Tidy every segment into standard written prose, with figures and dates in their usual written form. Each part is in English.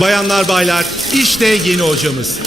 Bayanlar baylar, işte yeni hocamız.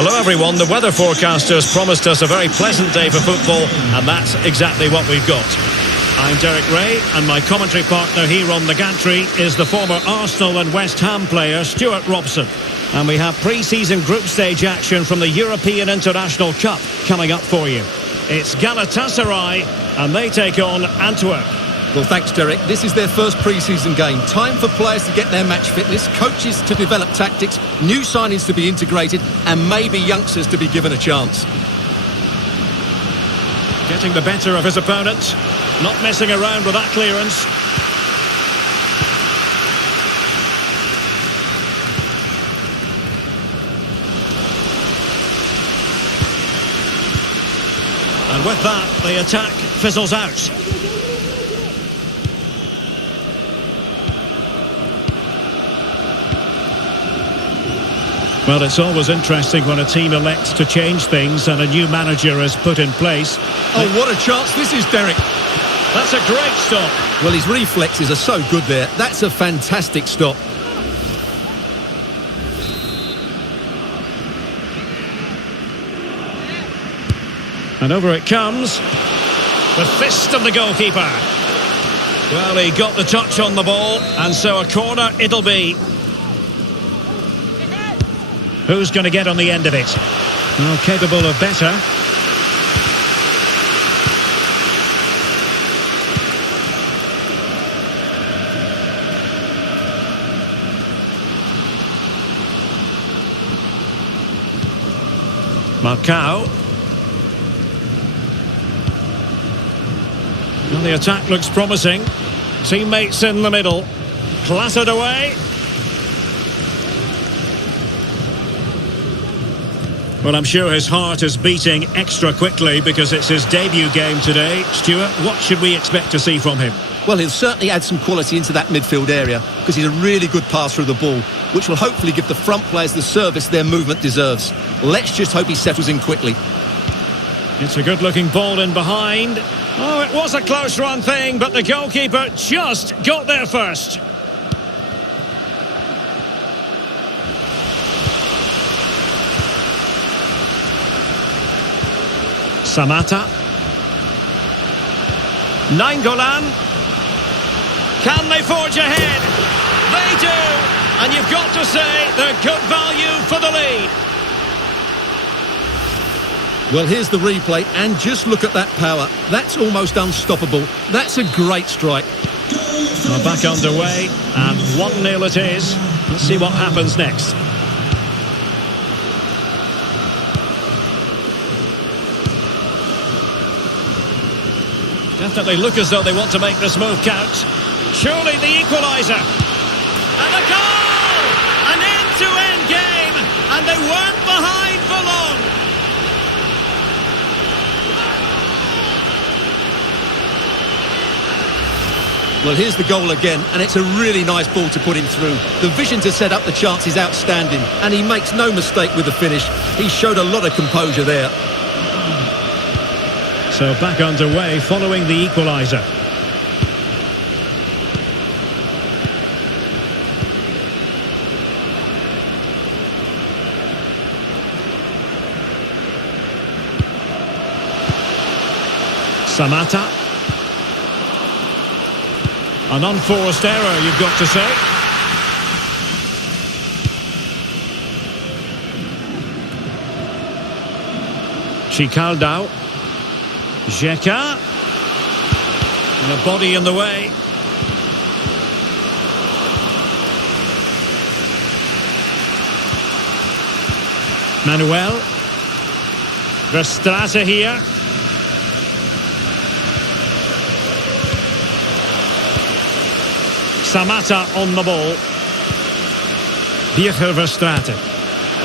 Hello everyone, the weather forecasters promised us a very pleasant day for football, and that's exactly what we've got. I'm Derek Ray, and my commentary partner here on the gantry is the former Arsenal and West Ham player Stuart Robson. And we have pre-season group stage action from the European International Cup coming up for you. It's Galatsarayın, and they take on Antwerp. Well, thanks, Derek. This is their first pre-season game. Time for players to get their match fitness, coaches to develop tactics, new signings to be integrated, and maybe youngsters to be given a chance. Getting the better of his opponent, not messing around with that clearance. And with that, the attack fizzles out. Well, it's always interesting when a team elects to change things and a new manager is put in place. Oh, what a chance this is, Derek. That's a great stop. Well, his reflexes are so good there. That's a fantastic stop. And over it comes. The fist of the goalkeeper. Well, he got the touch on the ball, and so a corner it'll be. Who's going to get on the end of it? Well, capable of better. Marcao. Well, the attack looks promising. Teammates in the middle. Clattered away. Well, I'm sure his heart is beating extra quickly because it's his debut game today. Stuart, what should we expect to see from him? Well, he'll certainly add some quality into that midfield area because he's a really good passer of the ball, which will hopefully give the front players the service their movement deserves. Let's just hope he settles in quickly. It's a good-looking ball in behind. Oh, it was a close-run thing, but the goalkeeper just got there first. Samata. Nainggolan. Can they forge ahead? They do. And you've got to say they're good value for the lead. Well, here's the replay, and just look at that power. That's almost unstoppable. That's a great strike. Well, back underway, and 1-0 it is. Let's see what happens next. Definitely look as though they want to make this move count. Surely the equaliser. And a goal! An end-to-end game, and they weren't behind for long. Well, here's the goal again, and it's a really nice ball to put him through. The vision to set up the chance is outstanding, and he makes no mistake with the finish. He showed a lot of composure there. So back underway following the equaliser. Samatta. An unforced error, you've got to say. Chicaldao. Xhaka. And a body in the way. Manuel. Verstraete here. Samatta on the ball. Verstraete.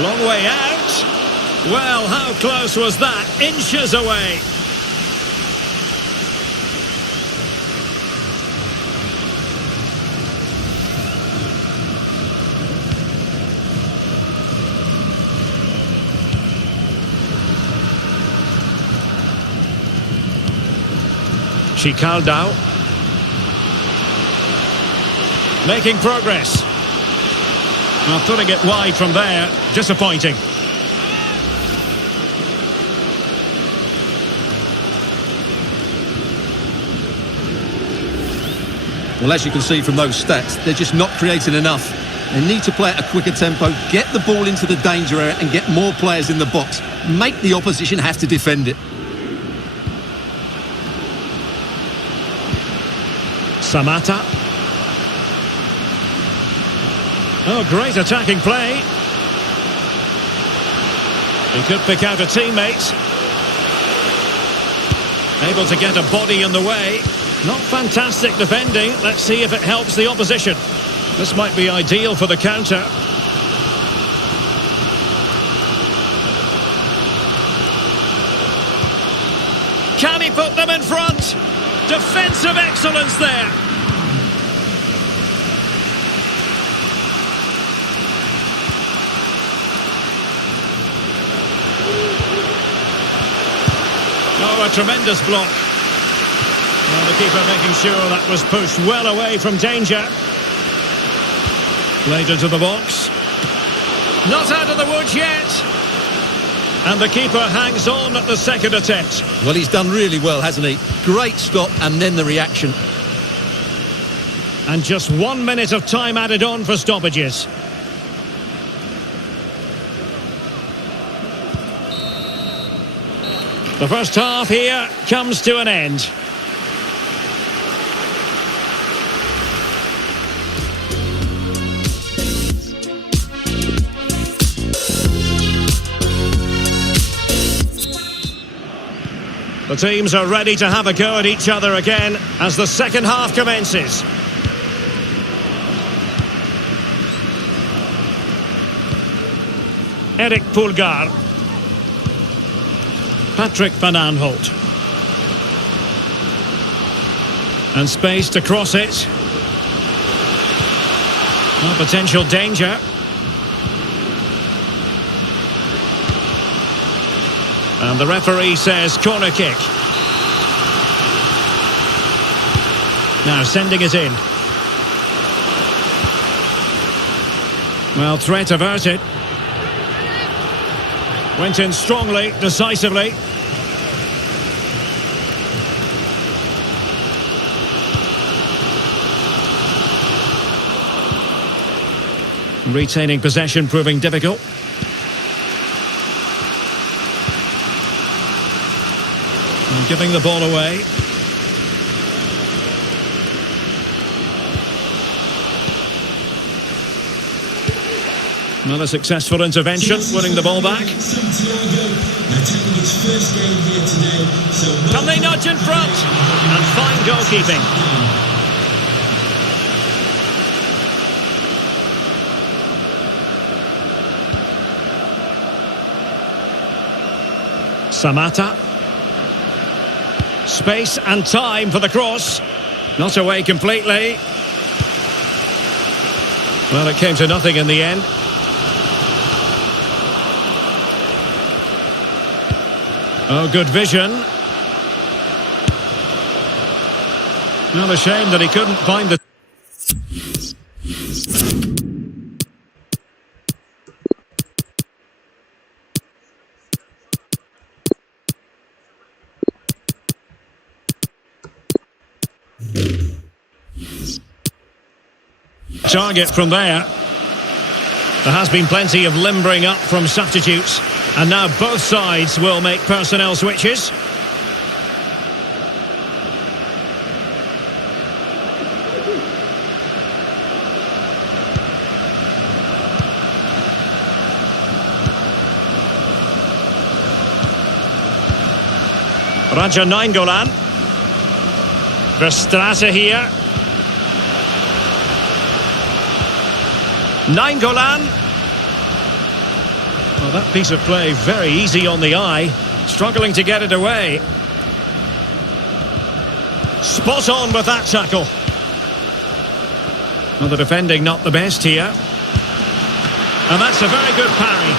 Long way out. Well, how close was that? Inches away. Chicaldao. Making progress. Well, putting it wide from there. Disappointing. Well, as you can see from those stats, they're just not creating enough. They need to play at a quicker tempo, get the ball into the danger area and get more players in the box. Make the opposition have to defend it. Samatta. Oh, great attacking play. He could pick out a teammate. Able to get a body in the way. Not fantastic defending. Let's see if it helps the opposition. This might be ideal for the counter. Can he put them in front? Defensive excellence there. Oh, a tremendous block. Well, the keeper making sure that was pushed well away from danger. Played into the box. Not out of the woods yet. And the keeper hangs on at the second attempt. Well, he's done really well, hasn't he? Great stop and then the reaction. And just 1 minute of time added on for stoppages. The first half here comes to an end. The teams are ready to have a go at each other again as the second half commences. Eric Pulgar. Patrick Van Aanholt. And space to cross it. No potential danger. And the referee says corner kick. Now sending it in. Well, threat averted. Went in strongly, decisively. Retaining possession proving difficult. And giving the ball away. Not a successful intervention, winning the ball back. Can they nudge in front? And fine goalkeeping. Samatta. Space and time for the cross. Not away completely. Well, it came to nothing in the end. Oh, good vision. Not a shame that he couldn't find the... target from there. There has been plenty of limbering up from substitutes, and now both sides will make personnel switches. Raja Nainggolan. Verstraete here. Nainggolan. Well, that piece of play very easy on the eye. Struggling to get it away. Spot on with that tackle. Well, the defending not the best here. And that's a very good parry.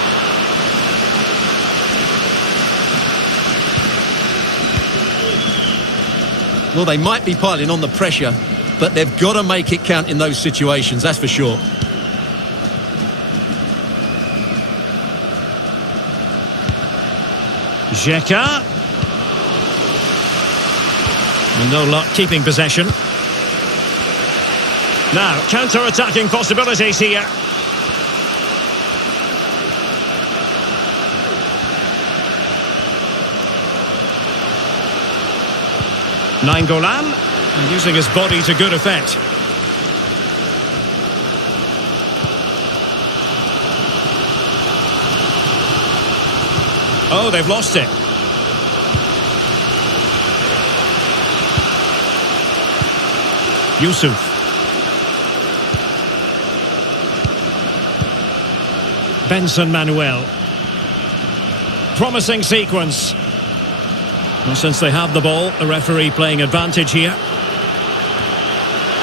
Well, they might be piling on the pressure, but they've got to make it count in those situations, that's for sure. Xhaka. And no luck keeping possession. Now, counter-attacking possibilities here. Nainggolan, using his body to good effect. Oh, they've lost it. Yusuf. Benson Manuel. Promising sequence. Well, since they have the ball, the referee playing advantage here.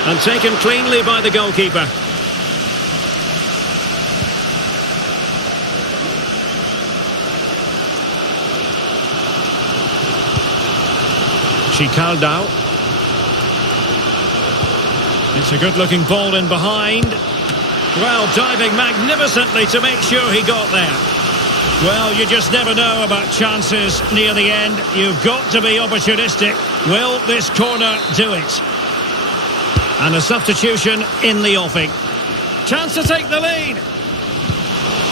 And taken cleanly by the goalkeeper. Chicaldao. It's a good-looking ball in behind. Well, diving magnificently to make sure he got there. Well, you just never know about chances near the end. You've got to be opportunistic. Will this corner do it? And a substitution in the offing. Chance to take the lead.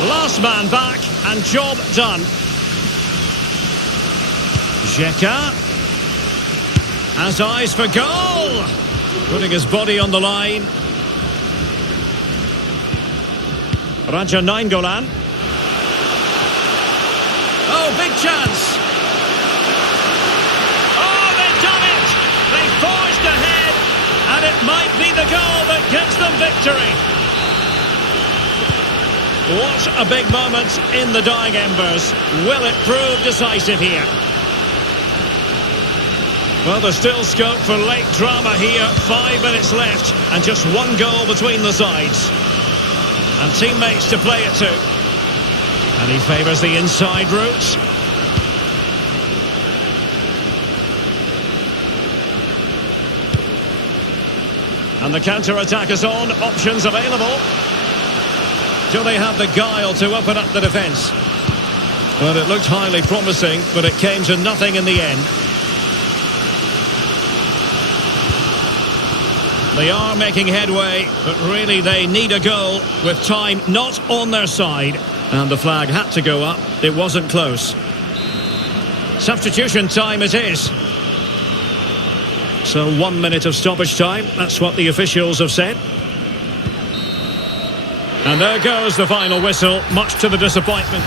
Last man back and job done. Xhaka has eyes for goal. Putting his body on the line. Raja Nainggolan. Oh, big chance. Oh, they've done it. They forged ahead. And it might be the goal that gives them victory. What a big moment in the dying embers. Will it prove decisive here? Well, there's still scope for late drama here. 5 minutes left and just one goal between the sides. And teammates to play it to. And he favours the inside route. And the counter-attack is on. Options available. Do they have the guile to open up the defence? Well, it looked highly promising, but it came to nothing in the end. They are making headway, but really they need a goal with time not on their side. And the flag had to go up. It wasn't close. Substitution time it is. So 1 minute of stoppage time. That's what the officials have said. And there goes the final whistle, much to the disappointment.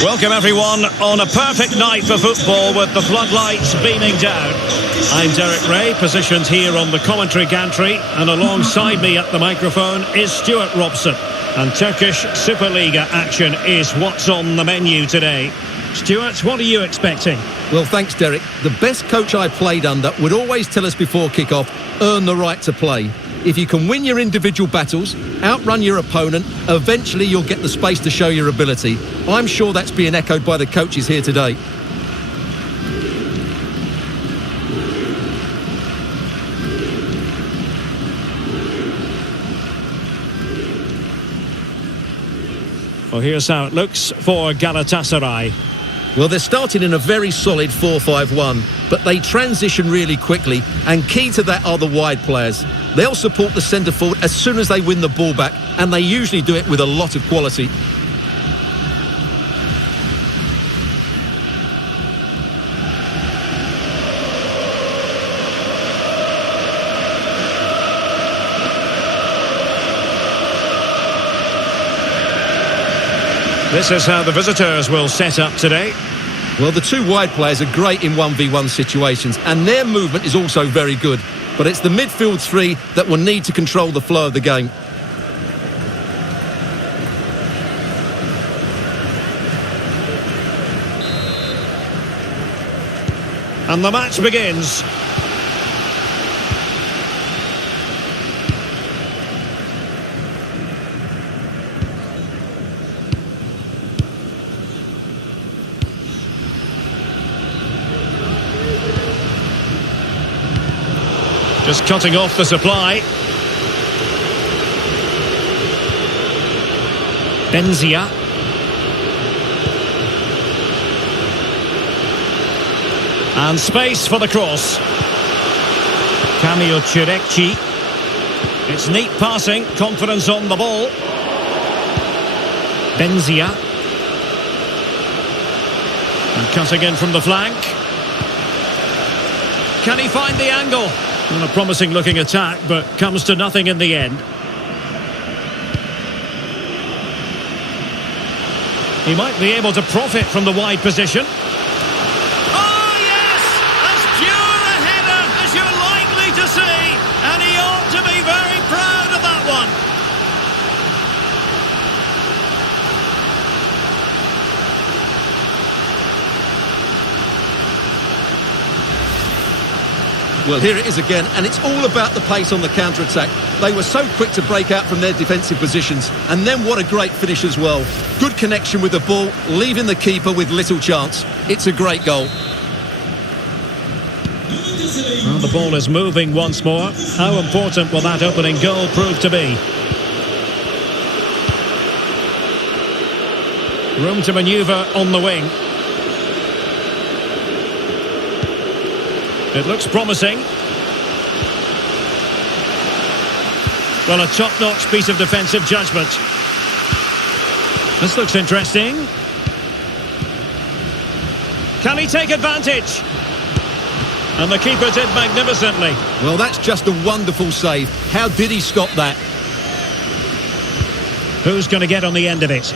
Welcome everyone on a perfect night for football with the floodlights beaming down. I'm Derek Ray, positioned here on the commentary gantry, and alongside me at the microphone is Stuart Robson. And Turkish Superliga action is what's on the menu today. Stuart, what are you expecting? Well, thanks, Derek. The best coach I played under would always tell us before kick-off, earn the right to play. If you can win your individual battles, outrun your opponent, eventually you'll get the space to show your ability. I'm sure that's being echoed by the coaches here today. Well, here's how it looks for Galatsarayın. Well, they're starting in a very solid 4-5-1, but they transition really quickly, and key to that are the wide players. They'll support the centre forward as soon as they win the ball back, and they usually do it with a lot of quality. This is how the visitors will set up today. Well, the two wide players are great in 1v1 situations, and their movement is also very good. But it's the midfield three that will need to control the flow of the game. And the match begins. Just cutting off the supply. Benzia. And space for the cross. Kamil Chirekci. It's neat passing, confidence on the ball. Benzia. And cutting in from the flank. Can he find the angle? And a promising looking attack, but comes to nothing in the end. He might be able to profit from the wide position. Oh, yes! As pure a header as you're likely to see. And he ought to be very proud of that one. Well, here it is again, and it's all about the pace on the counter-attack. They were so quick to break out from their defensive positions, and then what a great finish as well. Good connection with the ball, leaving the keeper with little chance. It's a great goal. Well, the ball is moving once more. How important will that opening goal prove to be? Room to manoeuvre on the wing. It looks promising. Well, a top-notch piece of defensive judgment. This looks interesting. Can he take advantage? And the keeper did magnificently. Well, that's just a wonderful save. How did he stop that? Who's going to get on the end of it?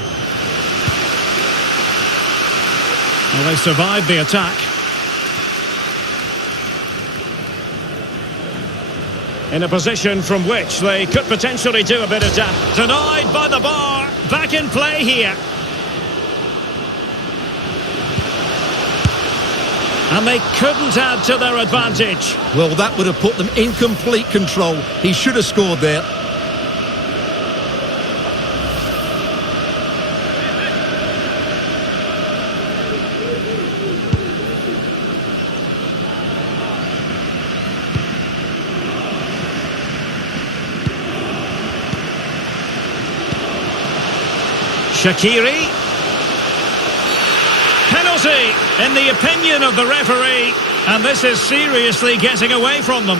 Well, they survived the attack. In a position from which they could potentially do a bit of damage. Denied by the bar. Back in play here. And they couldn't add to their advantage. Well, that would have put them in complete control. He should have scored there. Shaqiri. Penalty, in the opinion of the referee. And this is seriously getting away from them.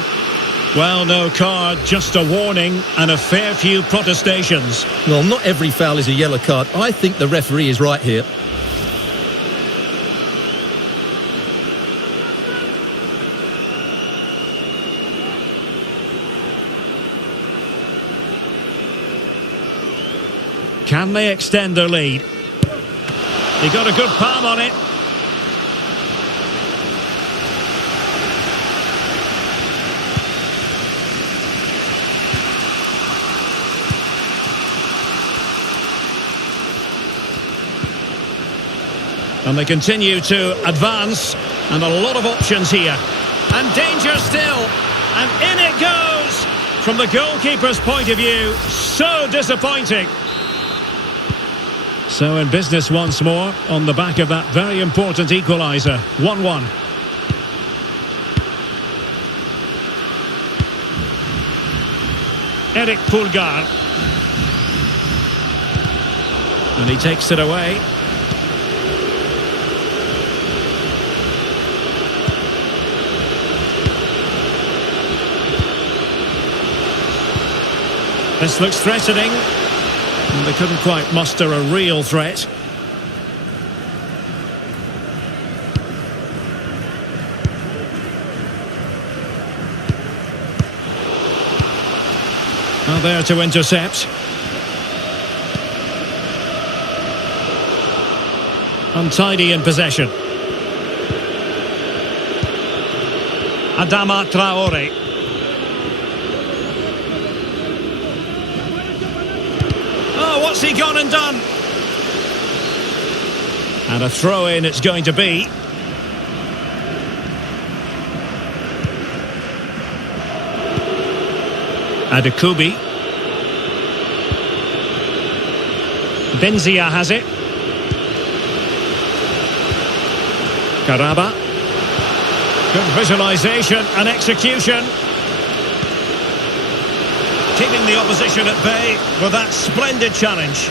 Well, no card, just a warning and a fair few protestations. Well, not every foul is a yellow card. I think the referee is right here. Can they extend their lead? He got a good palm on it. And they continue to advance. And a lot of options here. And danger still. And in it goes. From the goalkeeper's point of view, so disappointing. So in business once more on the back of that very important equaliser. 1-1. Eric Pulgar. And he takes it away. This looks threatening. And they couldn't quite muster a real threat. Now there to intercept. Untidy in possession. Adama Traore. What's he gone and done? And a throw-in it's going to be. Adekubi. Benzia has it. Karaba. Good visualisation and execution. Keeping the opposition at bay with that splendid challenge.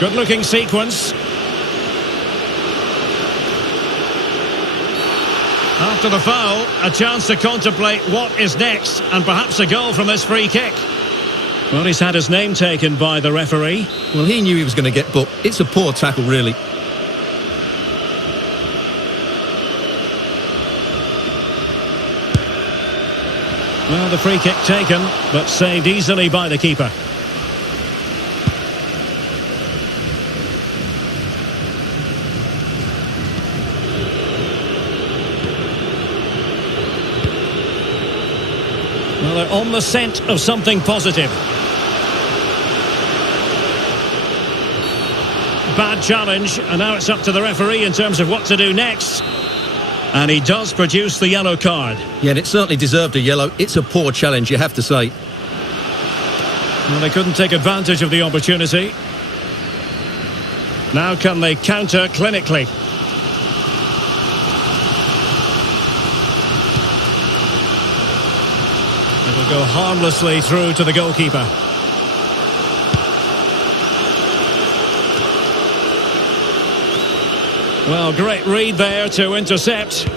Good-looking sequence. After the foul, a chance to contemplate what is next, and perhaps a goal from this free kick. Well, he's had his name taken by the referee. Well, he knew he was going to get booked. It's a poor tackle, really. Well, the free kick taken, but saved easily by the keeper. Well, they're on the scent of something positive. Bad challenge, and now it's up to the referee in terms of what to do next. And he does produce the yellow card. Yeah, and it certainly deserved a yellow. It's a poor challenge, you have to say. Well, they couldn't take advantage of the opportunity. Now can they counter clinically? It'll go harmlessly through to the goalkeeper. Well, great read there to intercept.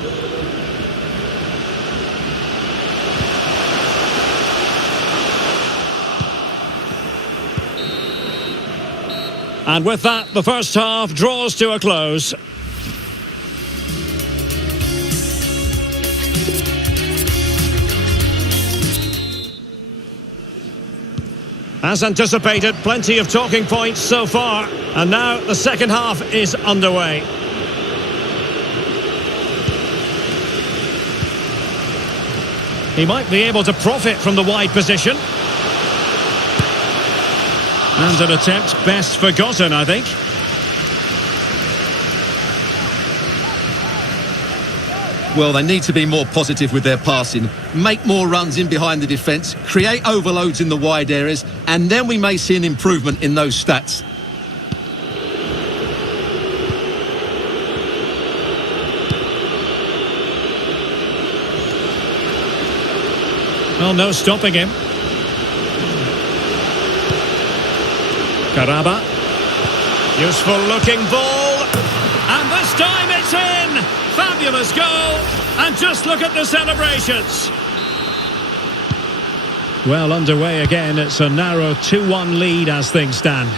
And with that, the first half draws to a close. As anticipated, plenty of talking points so far. And now the second half is underway. He might be able to profit from the wide position. And an attempt best forgotten, I think. Well, they need to be more positive with their passing. Make more runs in behind the defence, create overloads in the wide areas, and then we may see an improvement in those stats. Well, no stopping him. Karaba. Useful looking ball. And this time it's in. Fabulous goal. And just look at the celebrations. Well, underway again. It's a narrow 2-1 lead as things stand.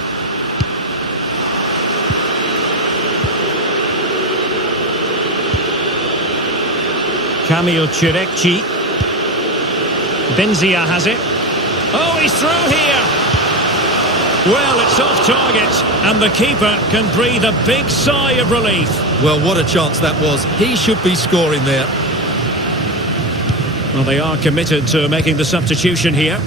Kamil Chirekci. Benzia has it. Oh, he's through here. Well, it's off target, and the keeper can breathe a big sigh of relief. Well, what a chance that was. He should be scoring there. Well, they are committed to making the substitution here.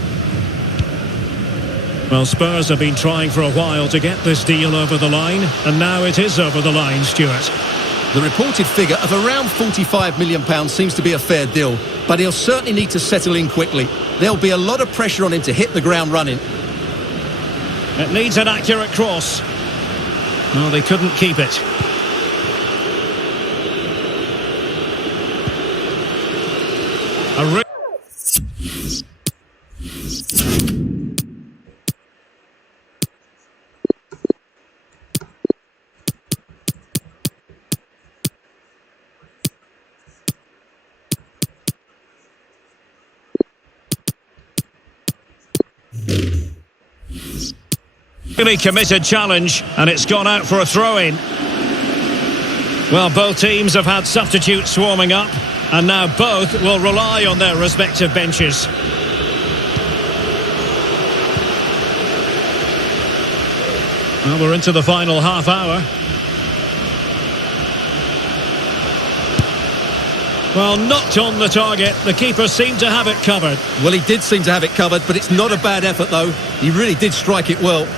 Well, Spurs have been trying for a while to get this deal over the line, and now it is over the line, Stuart. The reported figure of around £45 million seems to be a fair deal, but he'll certainly need to settle in quickly. There'll be a lot of pressure on him to hit the ground running. It needs an accurate cross. No, they couldn't keep it. Really committed challenge, and it's gone out for a throw-in. Well, both teams have had substitutes warming up, and now both will rely on their respective benches. Well, we're into the final half hour. Well, not on the target. The keeper seemed to have it covered. Well, he did seem to have it covered, but it's not a bad effort, though. He really did strike it well.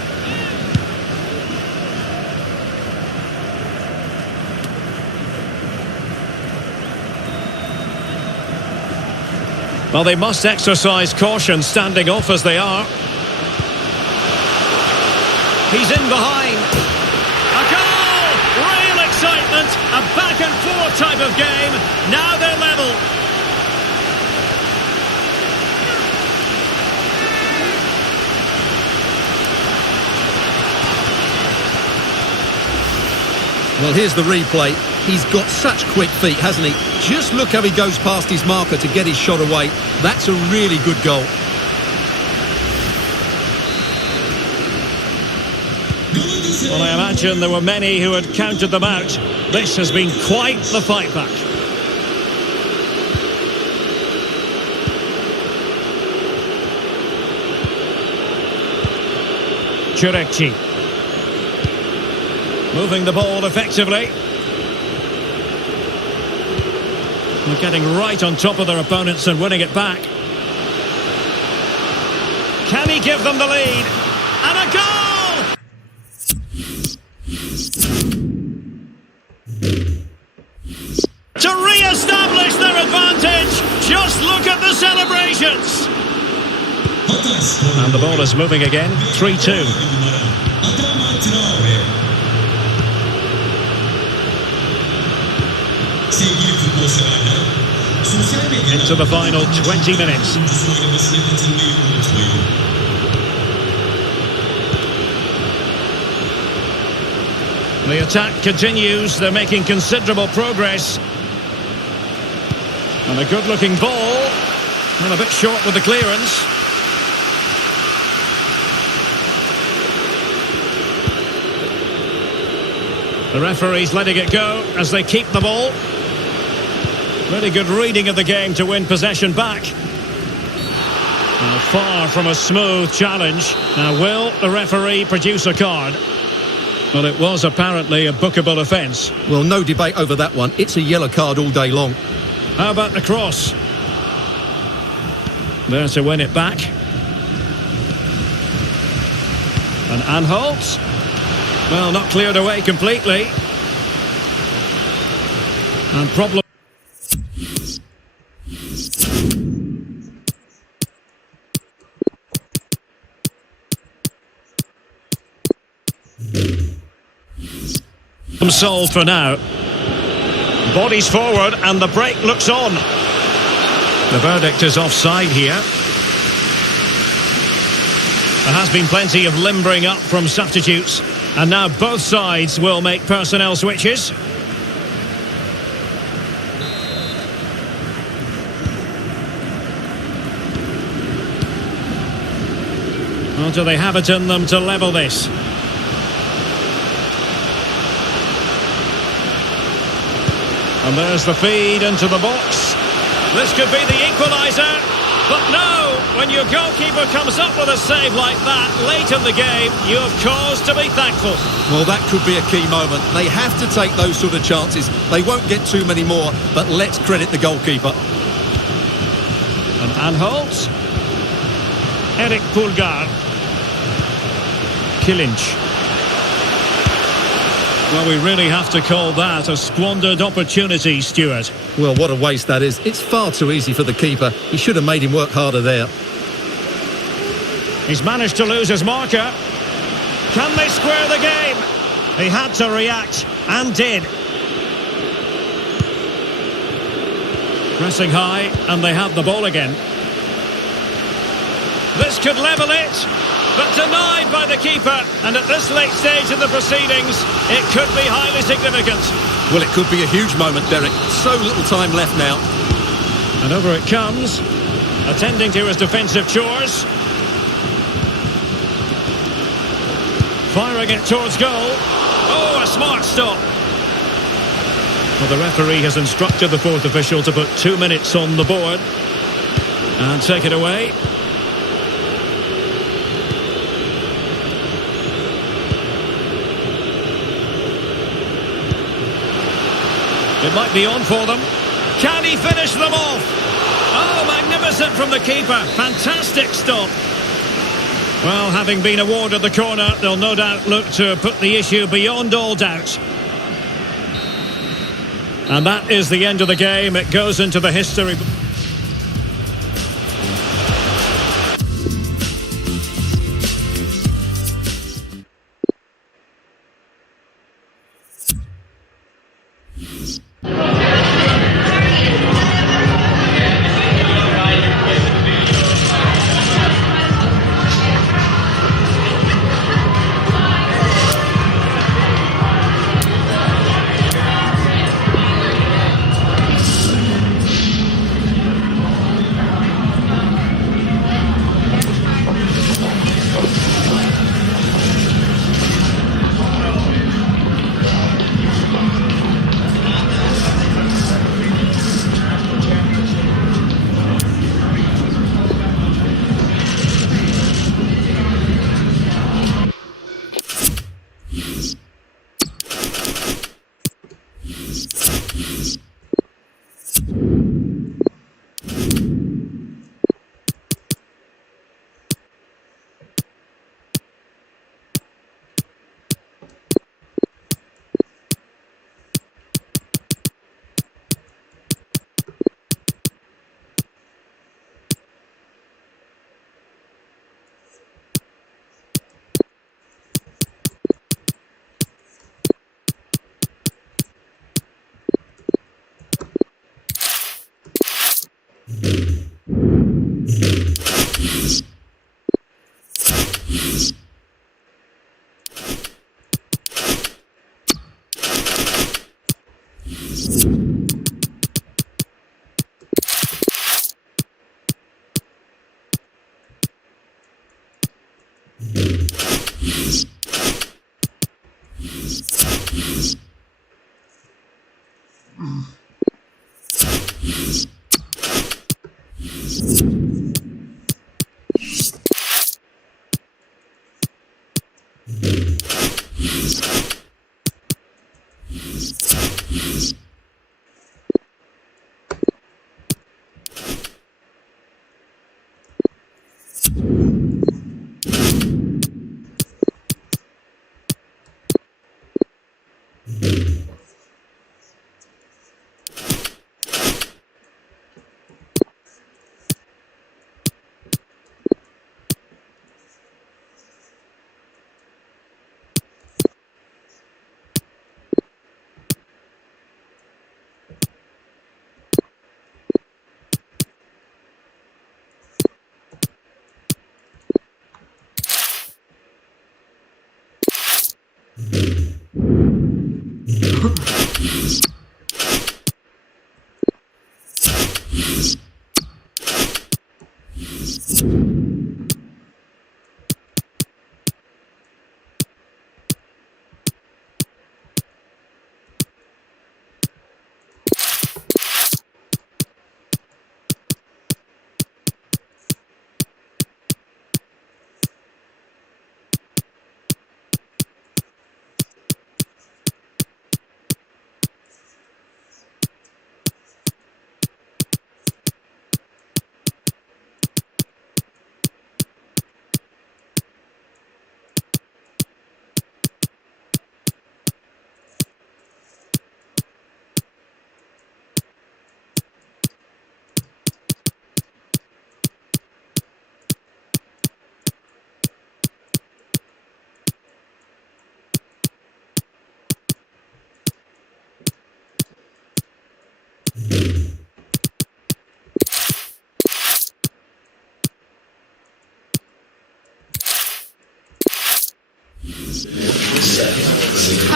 Well, they must exercise caution standing off as they are. He's in behind. A goal! Real excitement. A back and forth type of game. Now they're level. Well, here's the replay. He's got such quick feet, hasn't he? Just look how he goes past his marker to get his shot away. That's a really good goal. Well, I imagine there were many who had counted them out. This has been quite the fight back. Çörekçi. Moving the ball effectively. They're getting right on top of their opponents and winning it back. Can he give them the lead? And a goal! To re-establish their advantage. Just look at the celebrations. And the ball is moving again. 3-2. Into the final 20 minutes. The attack continues. They're making considerable progress. And a good-looking ball. And a bit short with the clearance. The referee's letting it go as they keep the ball. Really good reading of the game to win possession back. Far from a smooth challenge. Now, will the referee produce a card? Well, it was apparently a bookable offence. Well, no debate over that one. It's a yellow card all day long. How about the cross? There to win it back. And Anholt. Well, not cleared away completely. And problem. Solved for now. Bodies forward and the break looks on. The verdict is offside here. There has been plenty of limbering up from substitutes, and now both sides will make personnel switches. Well, do they have it in them to level this? And there's the feed into the box. This could be the equaliser. But no, when your goalkeeper comes up with a save like that late in the game, you have cause to be thankful. Well, that could be a key moment. They have to take those sort of chances. They won't get too many more, but let's credit the goalkeeper. And Anholt. Eric Pulgar. Kilinc. Well, we really have to call that a squandered opportunity, Stuart. Well, what a waste that is. It's far too easy for the keeper. He should have made him work harder there. He's managed to lose his marker. Can they square the game? He had to react, and did. Pressing high, and they have the ball again. This could level it. But denied by the keeper, and at this late stage in the proceedings, it could be highly significant. Well, it could be a huge moment, Derek. So little time left now. And over it comes, attending to his defensive chores. Firing it towards goal. Oh, a smart stop. Well, the referee has instructed the fourth official to put 2 minutes on the board. And take it away. It might be on for them. Can he finish them off? Oh, magnificent from the keeper. Fantastic stop. Well, having been awarded the corner, they'll no doubt look to put the issue beyond all doubt. And that is the end of the game. It goes into the history.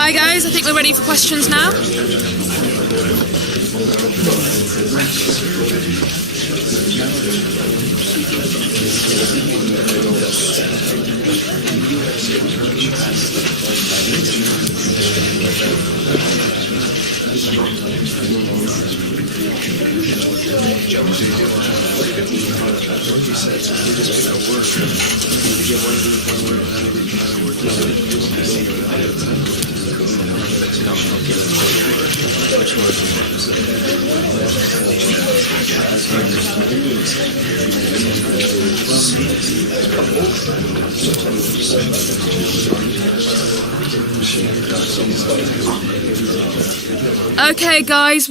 Hi guys, I think we're ready for questions now. Okay guys.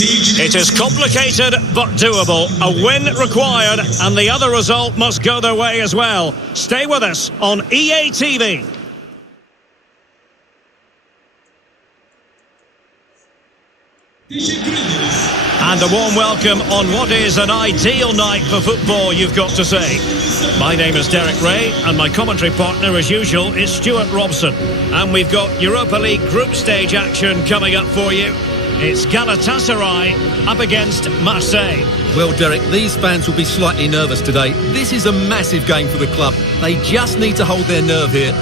It is complicated but doable. A win required and the other result must go their way as well. Stay with us on EA TV. Teşekkür ederim. And a warm welcome on what is an ideal night for football, you've got to say. My name is Derek Ray, and my commentary partner, as usual, is Stuart Robson. And we've got Europa League group stage action coming up for you. It's Galatasaray up against Marseille. Well, Derek, these fans will be slightly nervous today. This is a massive game for the club. They just need to hold their nerve here.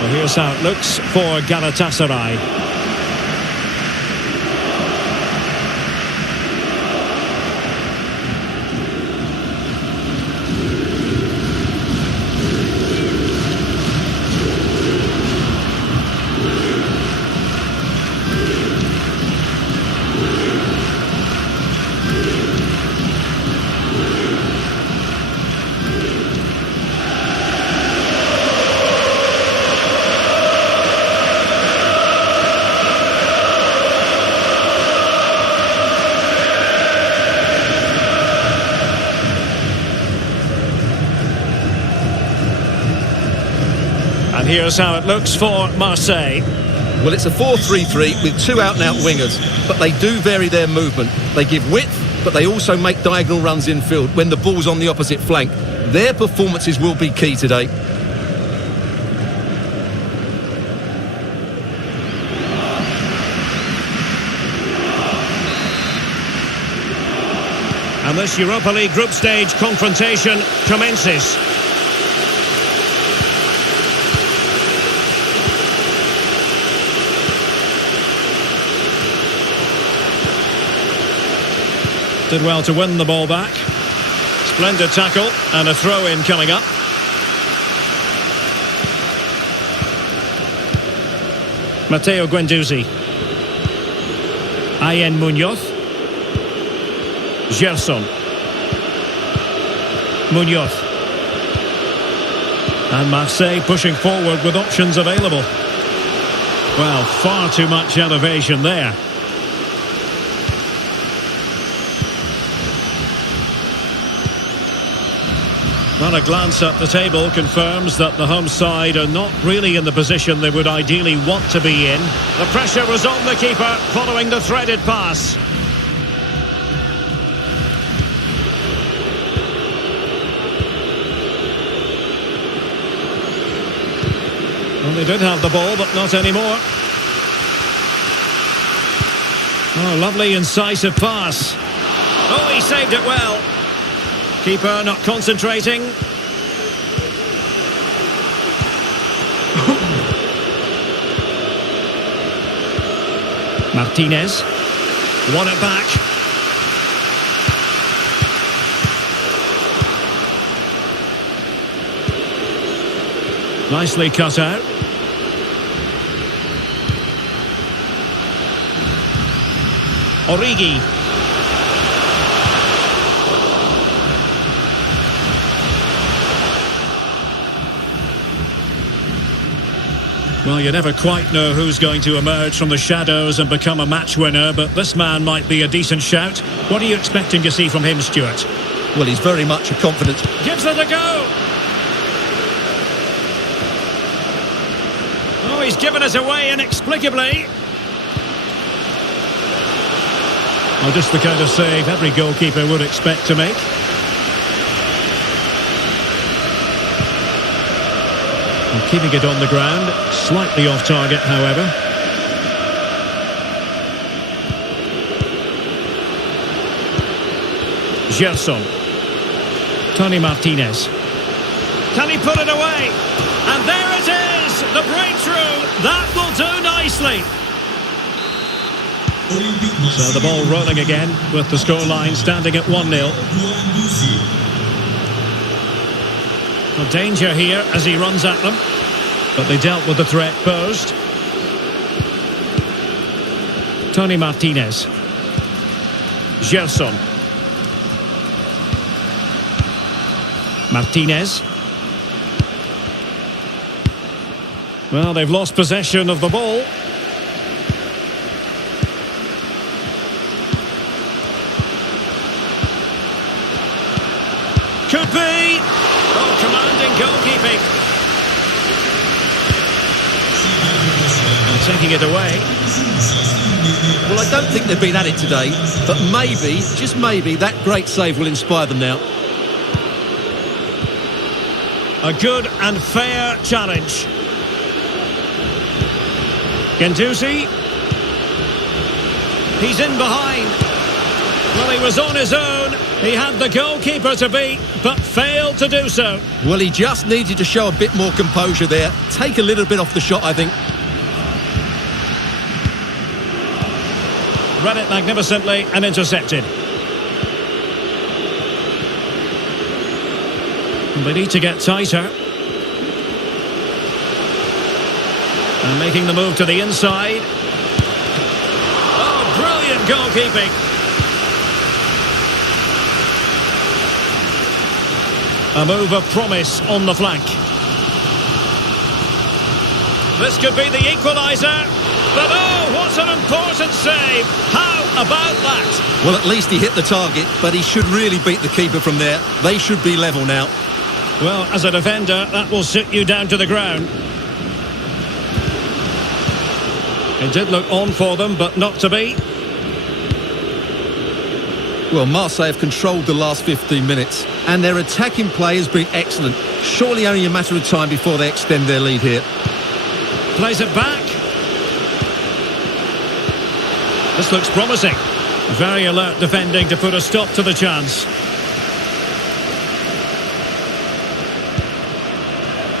Well, here's how it looks for Galatasaray. And here's how it looks for Marseille. Well, it's a 4-3-3 with two out-and-out wingers, but they do vary their movement. They give width, but they also make diagonal runs infield when the ball's on the opposite flank. Their performances will be key today. And this Europa League group stage confrontation commences. Did well to win the ball back. Splendid tackle and a throw-in coming up. Matteo Guendouzi. Ayen Munoz. Gerson. Munoz. And Marseille pushing forward with options available. Well, far too much elevation there. Well, a glance at the table confirms that the home side are not really in the position they would ideally want to be in. The pressure was on the keeper following the threaded pass. Well, they did have the ball, but not anymore. Oh, lovely incisive pass. Oh, he saved it well. Keeper not concentrating. Martinez won it back. Nicely cut out. Origi. Well, you never quite know who's going to emerge from the shadows and become a match winner, but this man might be a decent shout. What are you expecting to see from him, Stuart? Well, he's very much a confidence. Gives it a go! Oh, he's given us away inexplicably. Oh, just the kind of save every goalkeeper would expect to make. And keeping it on the ground, slightly off target, however. Gerson. Tony Martinez. Can he put it away? And there it is! The breakthrough! That will do nicely! nicely. So the ball rolling again with the scoreline standing at 1-0. Well, danger here as he runs at them, but they dealt with the threat posed. Tony Martinez. GELSİN. Martinez. Well, they've lost possession of the ball. Could be. Oh, commanding goalkeeping. And taking it away. Well, I don't think they've been at it today, but maybe, just maybe, that great save will inspire them now. A good and fair challenge. Guendouzi. He's in behind. Well, he was on his own. He had the goalkeeper to beat, but failed to do so. Well, he just needed to show a bit more composure there. Take a little bit off the shot, I think. Read it magnificently and intercepted. They need to get tighter. And making the move to the inside. Oh, brilliant goalkeeping. A move of promise on the flank. This could be the equaliser. But oh, what an important save. How about that? Well, at least he hit the target, but he should really beat the keeper from there. They should be level now. Well, as a defender, that will sit you down to the ground. It did look on for them, but not to be. Well, Marseille have controlled the last 15 minutes, and their attacking play has been excellent. Surely only a matter of time before they extend their lead here. Plays it back. This looks promising. Very alert defending to put a stop to the chance.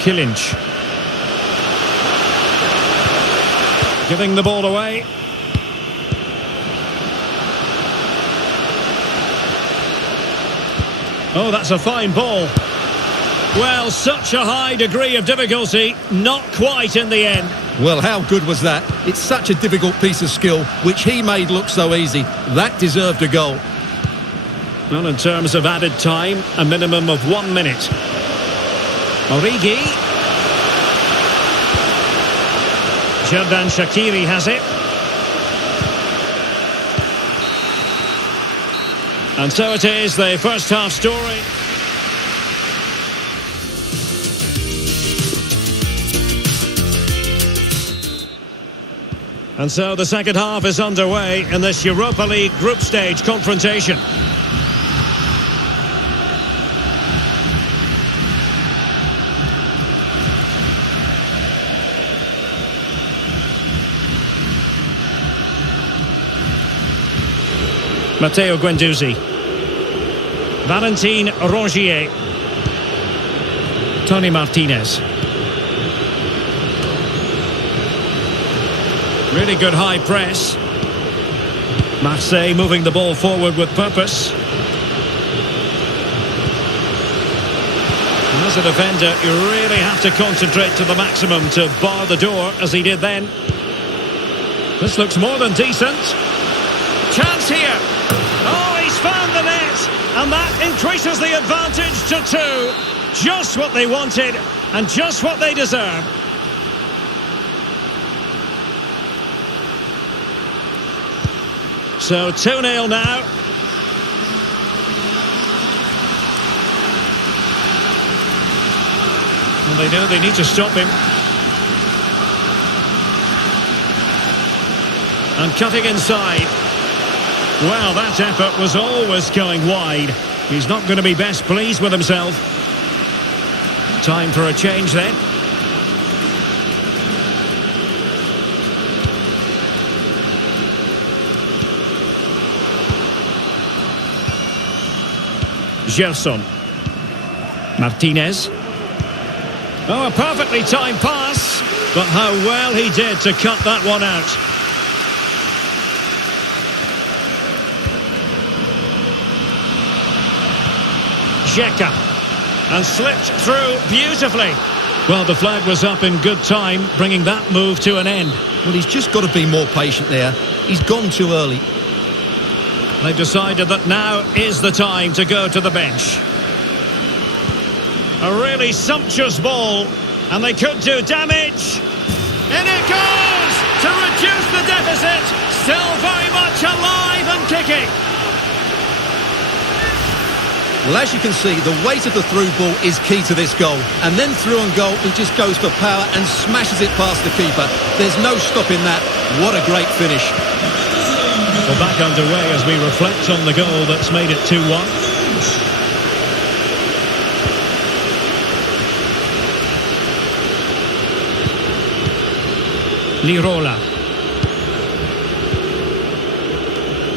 Kilinc. Giving the ball away. Oh, that's a fine ball. Well, such a high degree of difficulty, not quite in the end. Well, how good was that? It's such a difficult piece of skill, which he made look so easy. That deserved a goal. Well, in terms of added time, a minimum of 1 minute. Origi. Xherdan Shaqiri has it. And so it is, the first half story. And so the second half is underway in this Europa League group stage confrontation. Matteo Guendouzi. Valentin Rongier. Tony Martinez. Really good high press. Marseille moving the ball forward with purpose. And as a defender, you really have to concentrate to the maximum to bar the door, as he did then. This looks more than decent. Chance here. Oh, he's found the net. And that increases the advantage to 2. Just what they wanted and just what they deserve. So 2-0 now. Well, they know they need to stop him. And cutting inside. Well, that effort was always going wide. He's not going to be best pleased with himself. Time for a change then. GELSİN. Martinez. Oh, a perfectly timed pass. But how well he did to cut that one out. Xhaka. And slipped through beautifully. Well, the flag was up in good time, bringing that move to an end. Well, he's just got to be more patient there. He's gone too early. They've decided that now is the time to go to the bench. A really sumptuous ball, and they could do damage. In it goes to reduce the deficit. Still very much alive and kicking. Well, as you can see, the weight of the through ball is key to this goal. And then through on goal, he just goes for power and smashes it past the keeper. There's no stopping that. What a great finish. Well, back underway as we reflect on the goal that's made it 2-1. Lirola.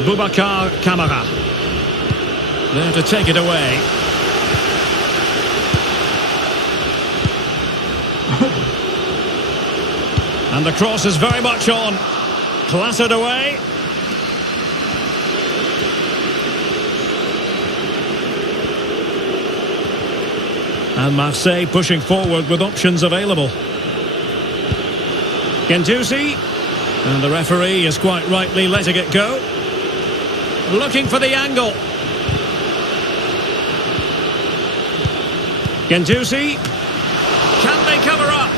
Boubacar Kamara. There to take it away. And the cross is very much on. Clattered away. And Marseille pushing forward with options available. Guendouzi. And the referee is quite rightly letting it go. Looking for the angle. Guendouzi. Can they cover up?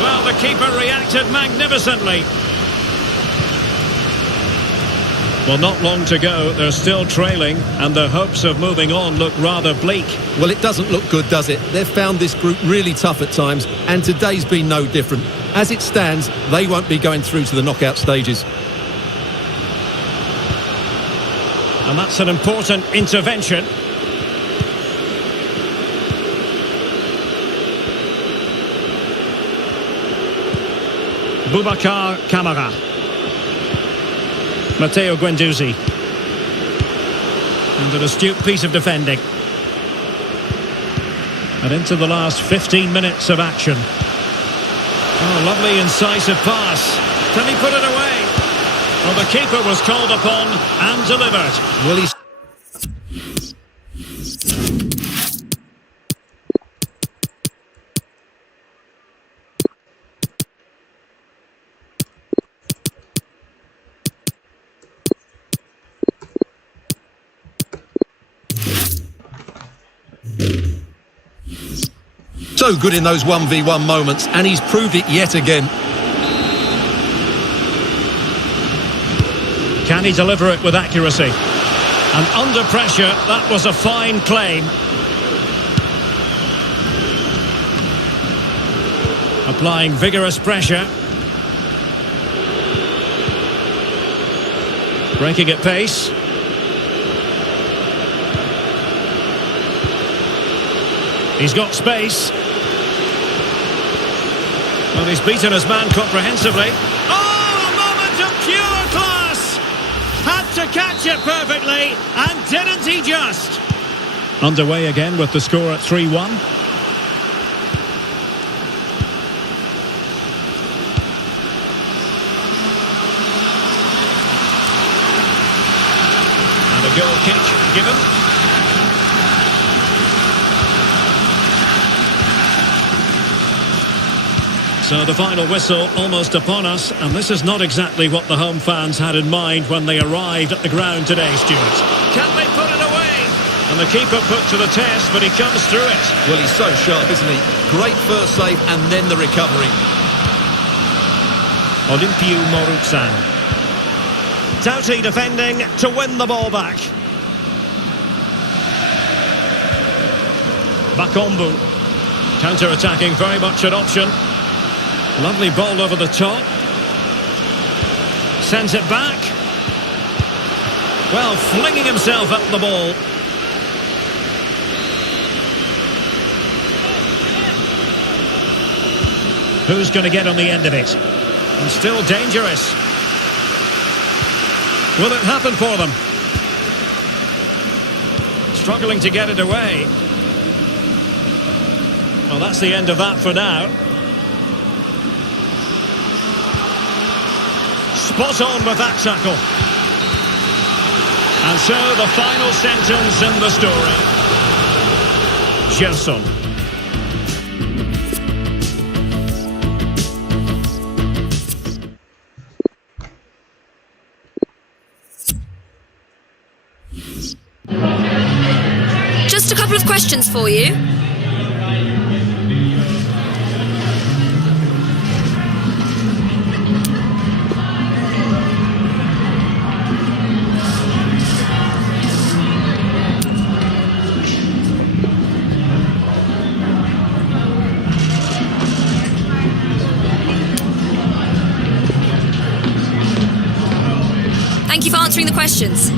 Well, the keeper reacted magnificently. Well, not long to go. They're still trailing, and their hopes of moving on look rather bleak. Well, it doesn't look good, does it? They've found this group really tough at times, and today's been no different. As it stands, they won't be going through to the knockout stages. And that's an important intervention. Boubacar Kamara. Matteo Guendouzi. And an astute piece of defending. And into the last 15 minutes of action. Oh, lovely incisive pass. Can he put it away? Well, the keeper was called upon and delivered. Well, he's... so good in those 1v1 moments, and he's proved it yet again. Can he deliver it with accuracy? And under pressure, that was a fine claim. Applying vigorous pressure. Breaking at pace. He's got space. Well, he's beaten his man comprehensively. Oh, a moment of pure class! Had to catch it perfectly, and didn't he just? Underway again with the score at 3-1. And a goal kick given. So the final whistle almost upon us, and this is not exactly what the home fans had in mind when they arrived at the ground today, Stuart. Can they put it away? And the keeper put to the test, but he comes through it. Well, he's so sharp, isn't he? Great first save and then the recovery. Olympio Morutsan. Doughty defending to win the ball back. Bakombu. Counter-attacking, very much an option. Lovely ball over the top. Sends it back. Well, flinging himself at the ball. Who's going to get on the end of it? And still dangerous. Will it happen for them? Struggling to get it away. Well, that's the end of that for now. Spot on with that tackle. And so the final sentence in the story. GELSİN. Just a couple of questions for you. Thank you for answering the questions.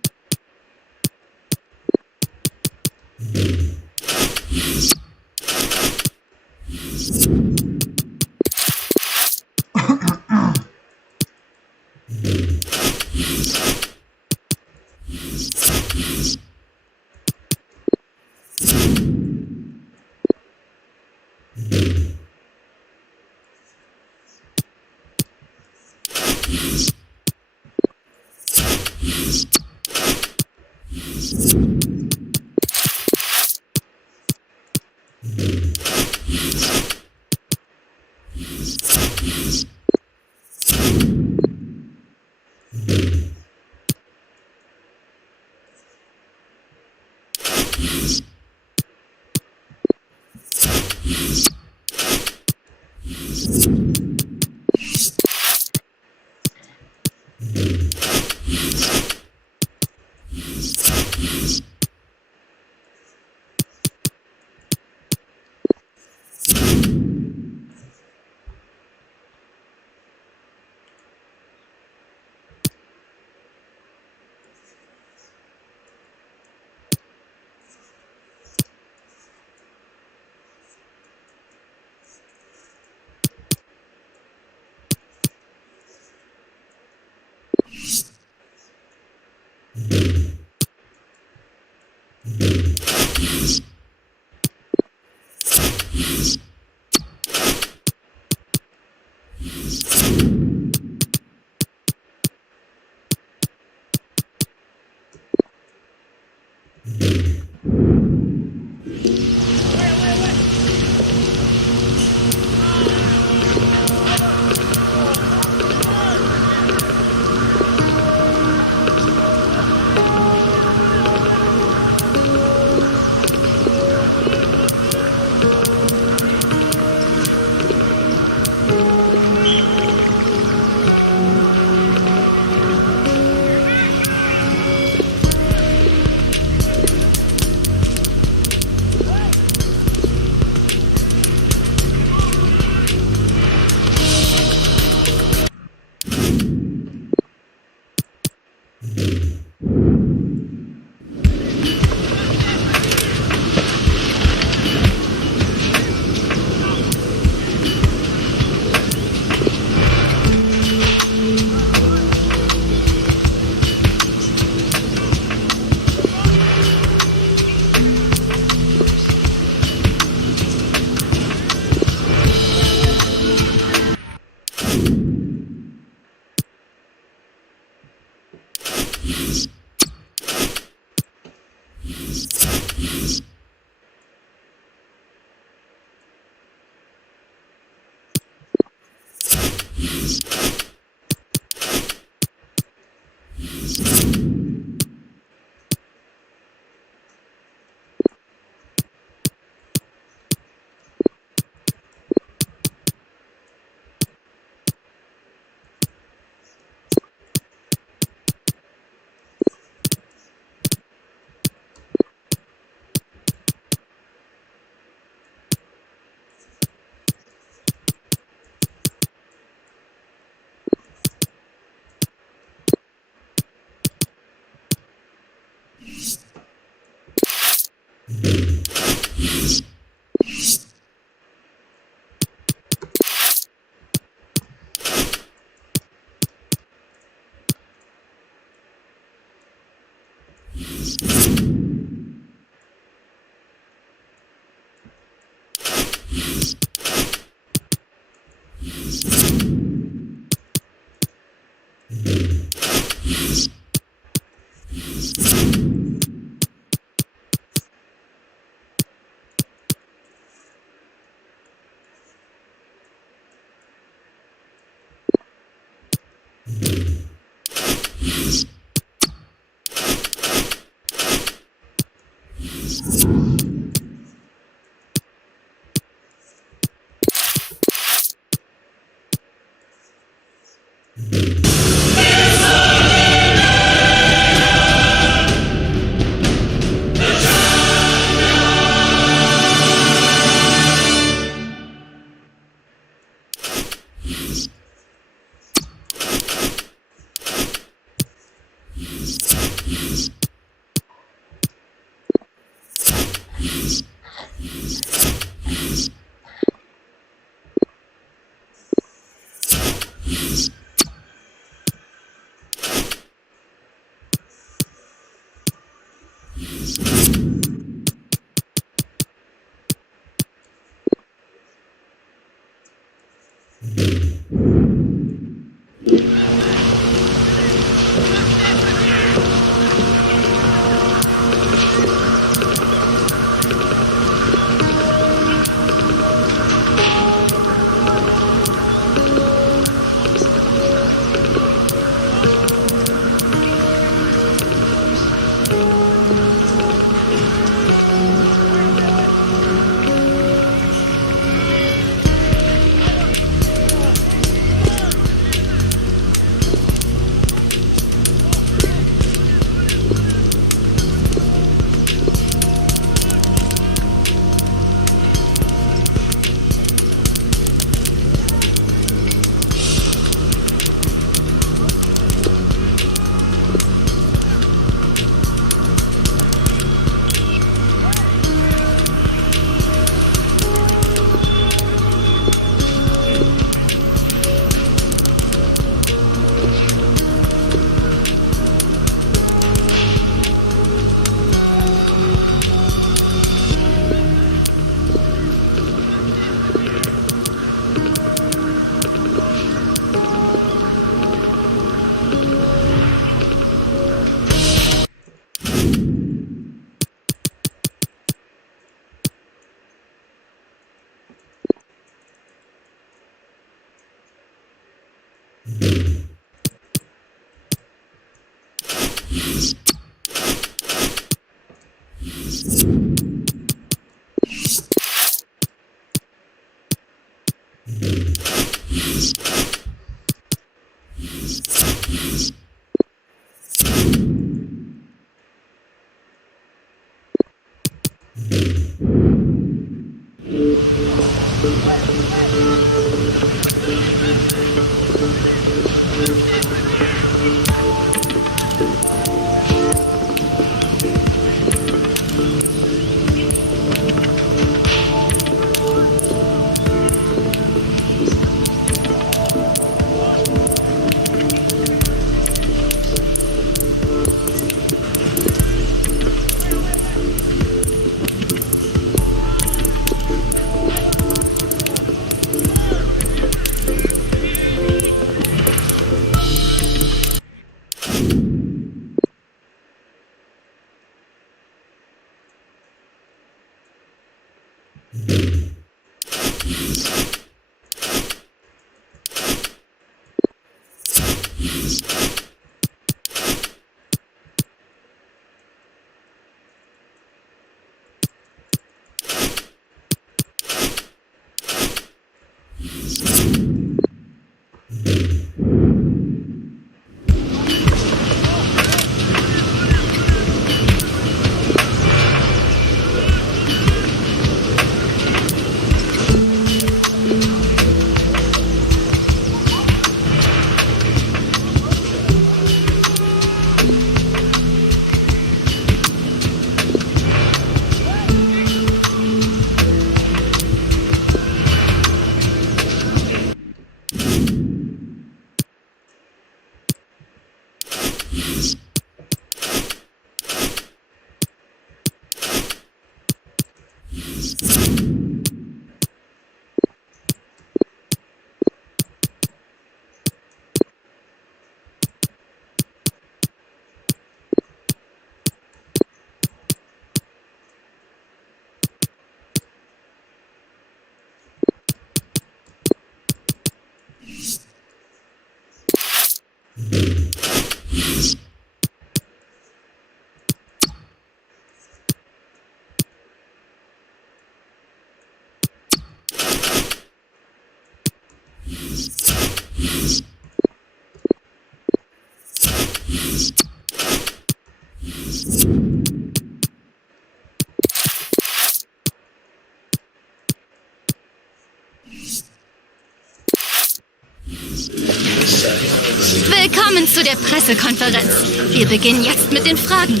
Willkommen zu der Pressekonferenz. Wir beginnen jetzt mit den Fragen.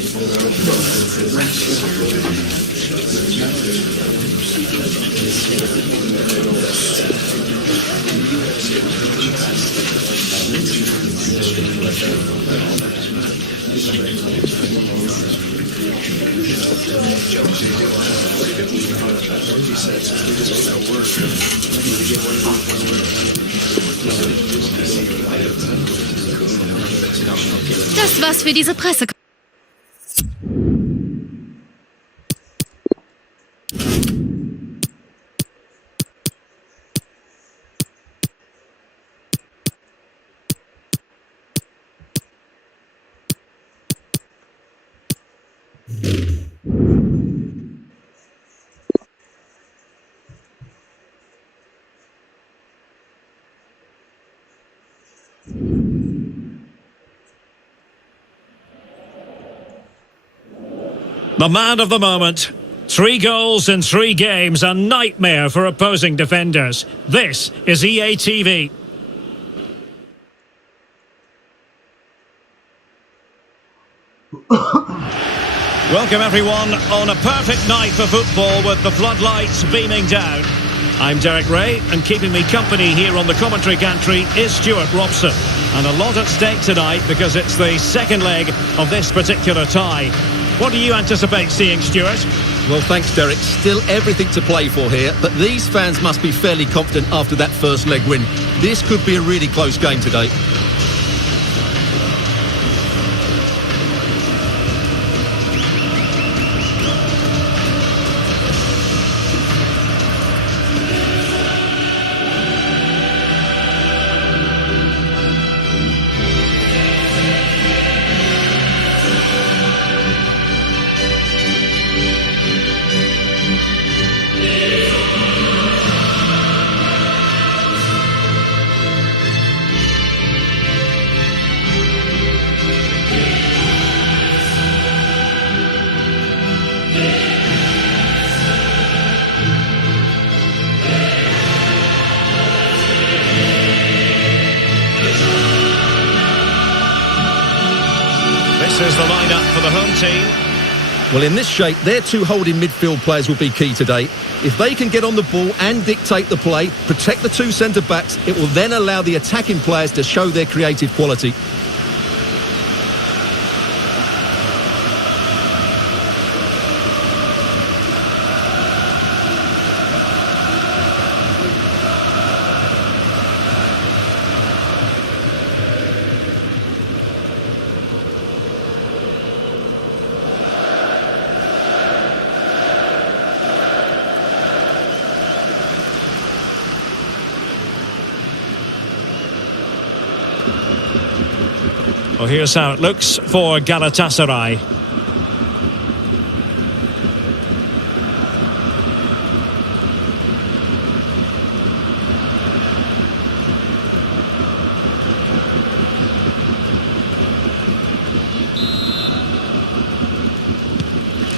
Das war's für diese Pressekonferenz. The man of the moment. 3 goals in 3 games, a nightmare for opposing defenders. This is EA TV. Welcome everyone on a perfect night for football with the floodlights beaming down. I'm Derek Ray, and keeping me company here on the commentary gantry is Stuart Robson. And a lot at stake tonight because it's the second leg of this particular tie. What do you anticipate seeing, Stuart? Well, thanks, Derek. Still everything to play for here, but these fans must be fairly confident after that first leg win. This could be a really close game today. team. Well, in this shape, their two holding midfield players will be key today. If they can get on the ball and dictate the play, protect the two centre-backs, it will then allow the attacking players to show their creative quality. Well, here's how it looks for Galatsarayın.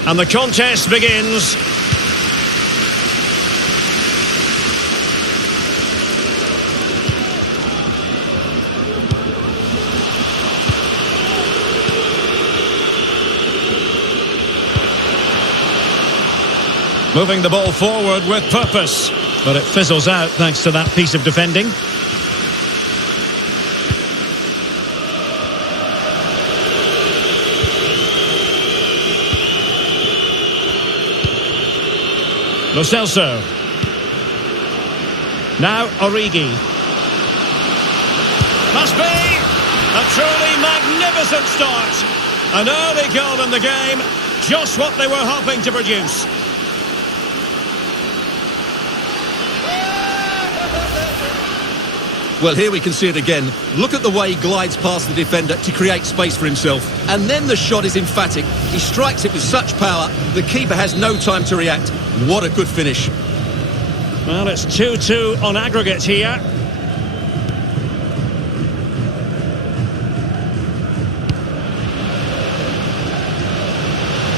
And the contest begins. Moving the ball forward with purpose, but it fizzles out thanks to that piece of defending. Lo Celso. Now Origi. Must be a truly magnificent start. An early goal in the game, just what they were hoping to produce. Well, here we can see it again. Look at the way he glides past the defender to create space for himself. And then the shot is emphatic. He strikes it with such power, the keeper has no time to react. What a good finish. Well, it's 2-2 on aggregate here.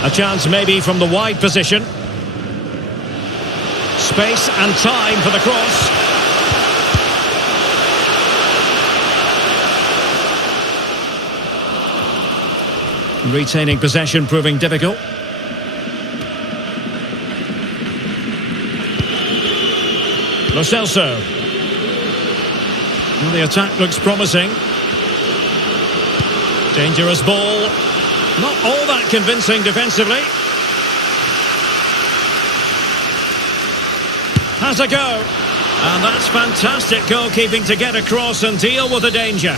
A chance maybe from the wide position. Space and time for the cross. Retaining possession proving difficult. Lo Celso. Well, the attack looks promising. Dangerous ball. Not all that convincing defensively. Has a go. And that's fantastic goalkeeping to get across and deal with the danger.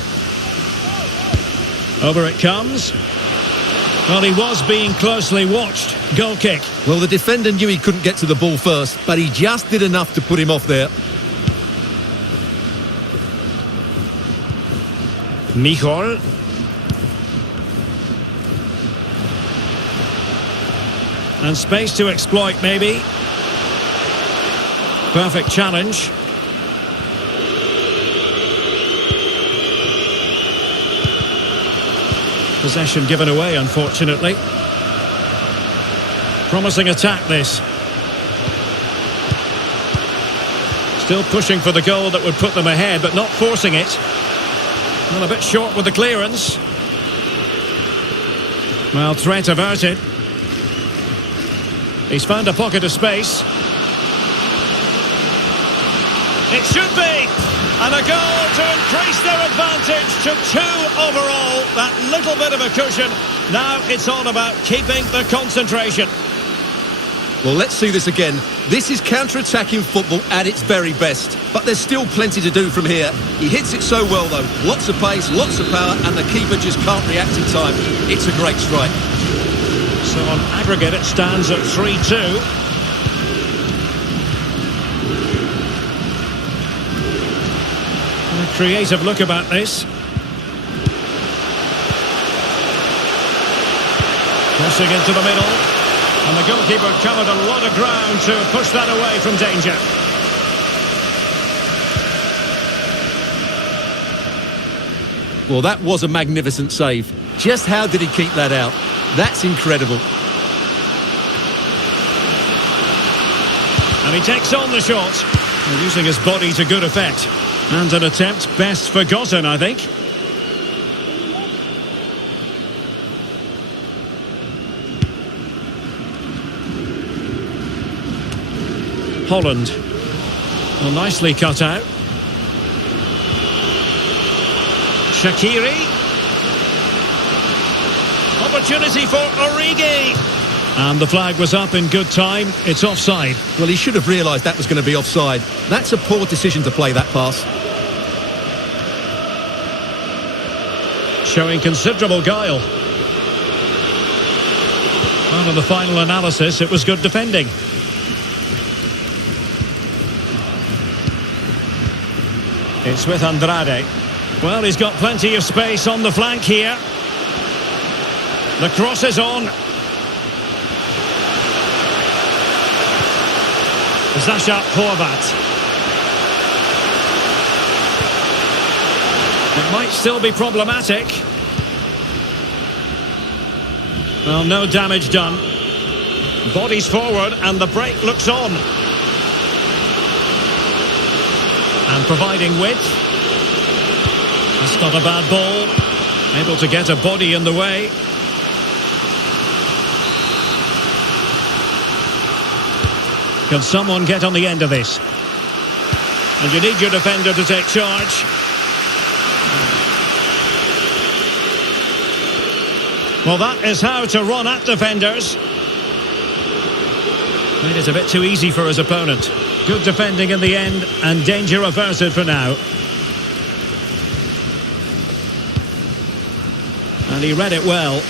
Over it comes. Well, he was being closely watched. Goal kick. Well, the defender knew he couldn't get to the ball first, but he just did enough to put him off there. Michol. And space to exploit, maybe. Perfect challenge. Possession given away, unfortunately. Promising attack, this. Still pushing for the goal that would put them ahead, but not forcing it. Well, a bit short with the clearance. Well, threat averted. He's found a pocket of space. It should be! And a goal to increase their advantage to 2 overall. That little bit of a cushion. Now it's all about keeping the concentration. Well, let's see this again. This is counter-attacking football at its very best. But there's still plenty to do from here. He hits it so well, though. Lots of pace, lots of power, and the keeper just can't react in time. It's a great strike. So on aggregate, it stands at 3-2. A creative look about this. Crossing into the middle. And the goalkeeper covered a lot of ground to push that away from danger. Well, that was a magnificent save. Just how did he keep that out? That's incredible. And he takes on the shot. Using his body to good effect. And an attempt best forgotten, I think. Holland. Well, nicely cut out. Shaqiri. Opportunity for Origi. And the flag was up in good time. It's offside. Well, he should have realised that was going to be offside. That's a poor decision to play that pass. Showing considerable guile. Well, in the final analysis, it was good defending. It's with Andrade. Well, he's got plenty of space on the flank here. The cross is on. Zasha Horvat. It might still be problematic. Well, no damage done. Bodies forward and the break looks on. And providing width. That's not a bad ball. Able to get a body in the way. Can someone get on the end of this? And you need your defender to take charge. Well, that is how to run at defenders. Made it a bit too easy for his opponent. Good defending in the end, and danger averted for now. And he read it well.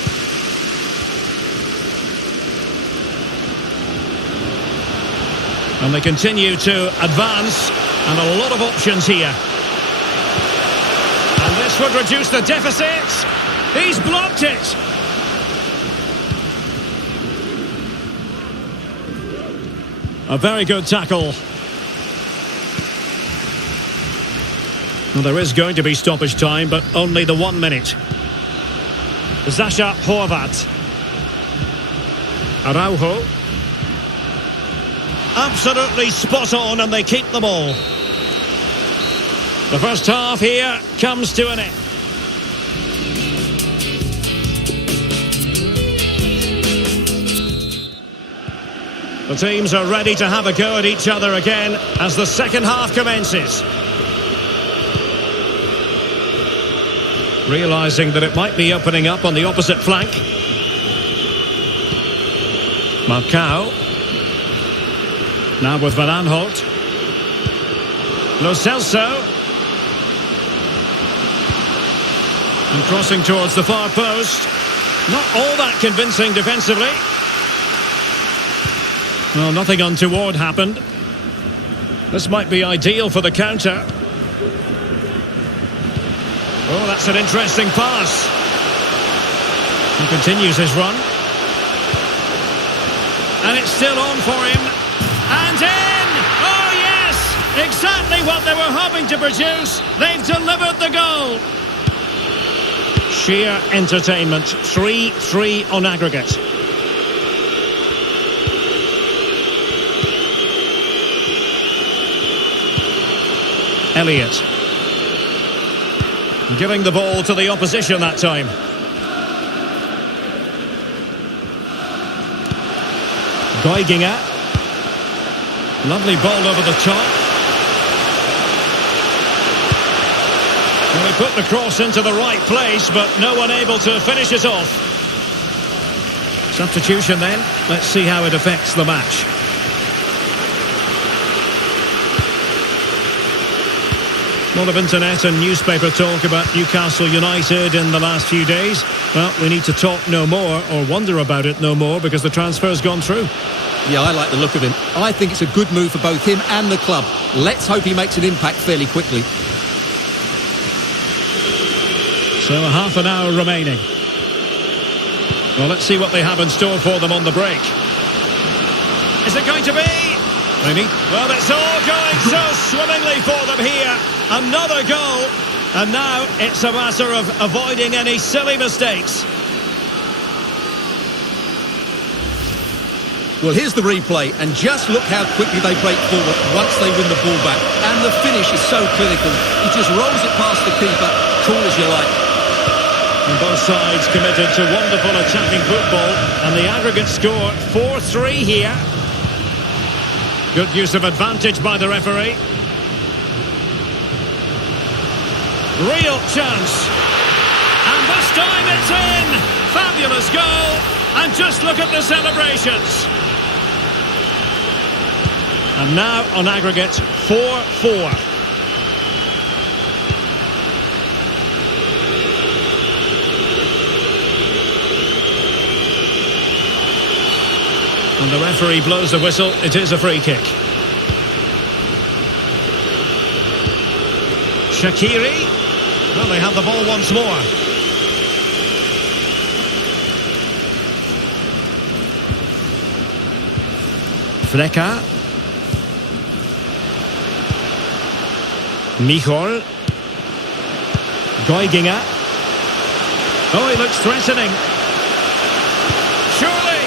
And they continue to advance, and a lot of options here. And this would reduce the deficit. He's blocked it. A very good tackle. Well, there is going to be stoppage time, but only the 1 minute. Zasha Horvat. Araujo. Absolutely spot on, and they keep the ball. The first half here comes to an end. The teams are ready to have a go at each other again as the second half commences. Realising that it might be opening up on the opposite flank. Marcao. Now with Van Aanholt. Lo Celso. And crossing towards the far post. Not all that convincing defensively. Well, nothing untoward happened. This might be ideal for the counter. Oh, that's an interesting pass. He continues his run. And it's still on for him. And in! Oh, yes! Exactly what they were hoping to produce. They've delivered the goal. Sheer entertainment. 3-3 on aggregate. Elliott. Giving the ball to the opposition that time. Goiginga. Lovely ball over the top. Well, he put the cross into the right place, but no one able to finish it off. Substitution then. Let's see how it affects the match. A lot of internet and newspaper talk about Newcastle United in the last few days. Well, we need to talk no more, or wonder about it no more, because the transfer's gone through. Yeah, I like the look of him. I think it's a good move for both him and the club. Let's hope he makes an impact fairly quickly. So a half an hour remaining. Well, let's see what they have in store for them on the break. Is it going to be? Maybe. Well, it's all going so swimmingly for them here. Another goal. And now it's a matter of avoiding any silly mistakes. Well, here's the replay, and just look how quickly they break forward once they win the ball back. And the finish is so clinical. He just rolls it past the keeper, cool as you like. And both sides committed to wonderful attacking football. And the aggregate score, 4-3 here. Good use of advantage by the referee. Real chance. And this time it's in. Fabulous goal. And just look at the celebrations. And now on aggregate, 4-4. And the referee blows the whistle. It is a free kick. Shaqiri. Well, they have the ball once more. Freka. Michol. Goiginger. Oh, he looks threatening. Surely.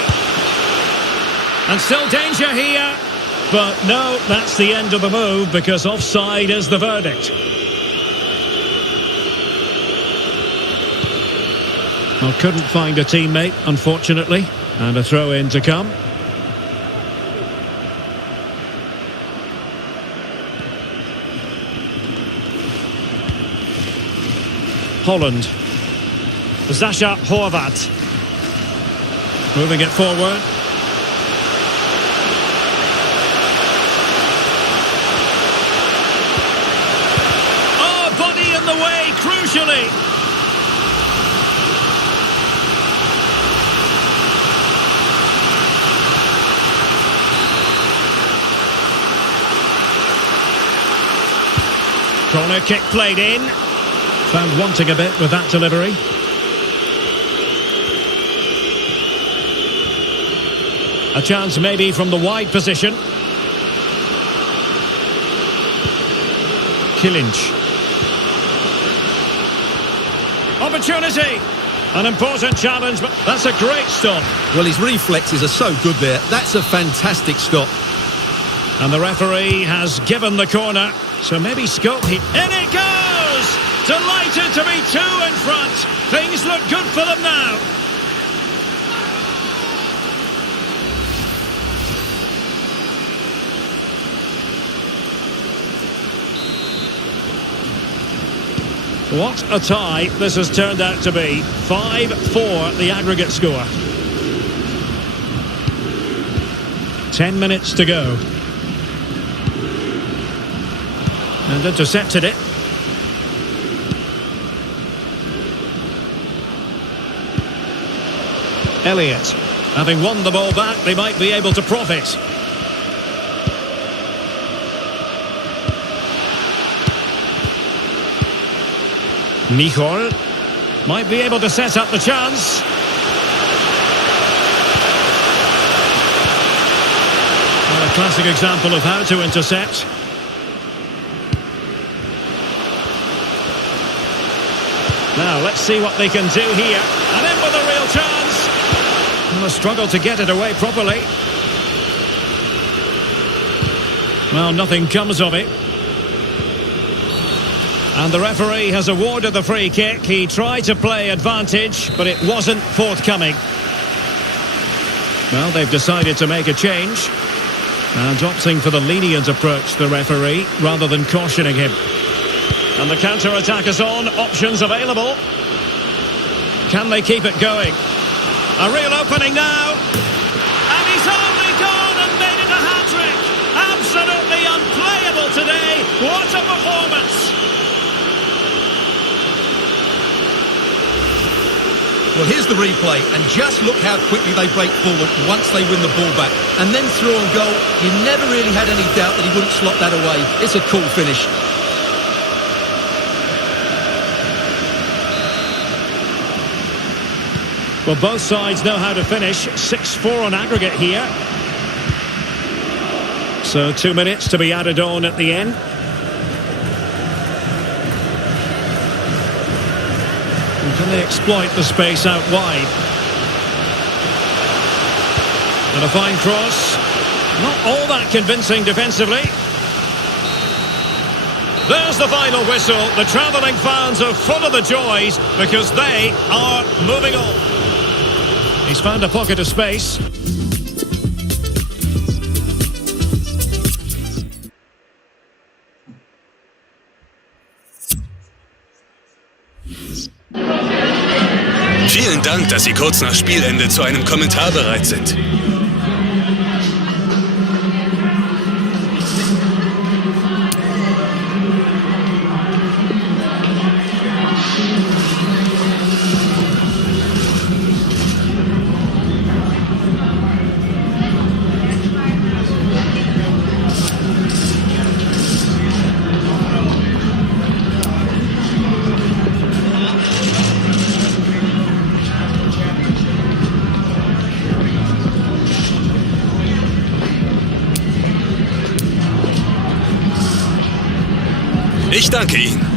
And still danger here. But no, that's the end of the move because offside is the verdict. Well, couldn't find a teammate, unfortunately. And a throw-in to come. Holland. Zasha Horvat. Moving it forward. Oh, body in the way, crucially. Corner kick played in. Found wanting a bit with that delivery. A chance maybe from the wide position. Kilinc. Opportunity. An important challenge, but that's a great stop. Well, his reflexes are so good there. That's a fantastic stop. And the referee has given the corner. So maybe scope here. In it goes! Delighted to be two in front. Things look good for them now. What a tie this has turned out to be. 5-4 the aggregate score. 10 minutes to go. And intercepted it. Elliott. Having won the ball back, they might be able to profit. Michol might be able to set up the chance. Well, a classic example of how to intercept. Now, let's see what they can do here. And in with a real chance. And a struggle to get it away properly. Well, nothing comes of it. And the referee has awarded the free kick. He tried to play advantage, but it wasn't forthcoming. Well, they've decided to make a change. And opting for the lenient approach, the referee, rather than cautioning him. And the counter-attack is on. Options available. Can they keep it going? A real opening now. And he's only gone and made it a hat-trick. Absolutely unplayable today. What a performance. Well, here's the replay, and just look how quickly they break forward once they win the ball back. And then through on goal, you never really had any doubt that he wouldn't slot that away. It's a cool finish. Well, both sides know how to finish. 6-4 on aggregate here. So 2 minutes to be added on at the end. And can they exploit the space out wide? And a fine cross. Not all that convincing defensively. There's the final whistle. The travelling fans are full of the joys because they are moving on. He's found a pocket of space. Vielen Dank, dass Sie kurz nach Spielende zu einem Kommentar bereit sind. Ich danke Ihnen.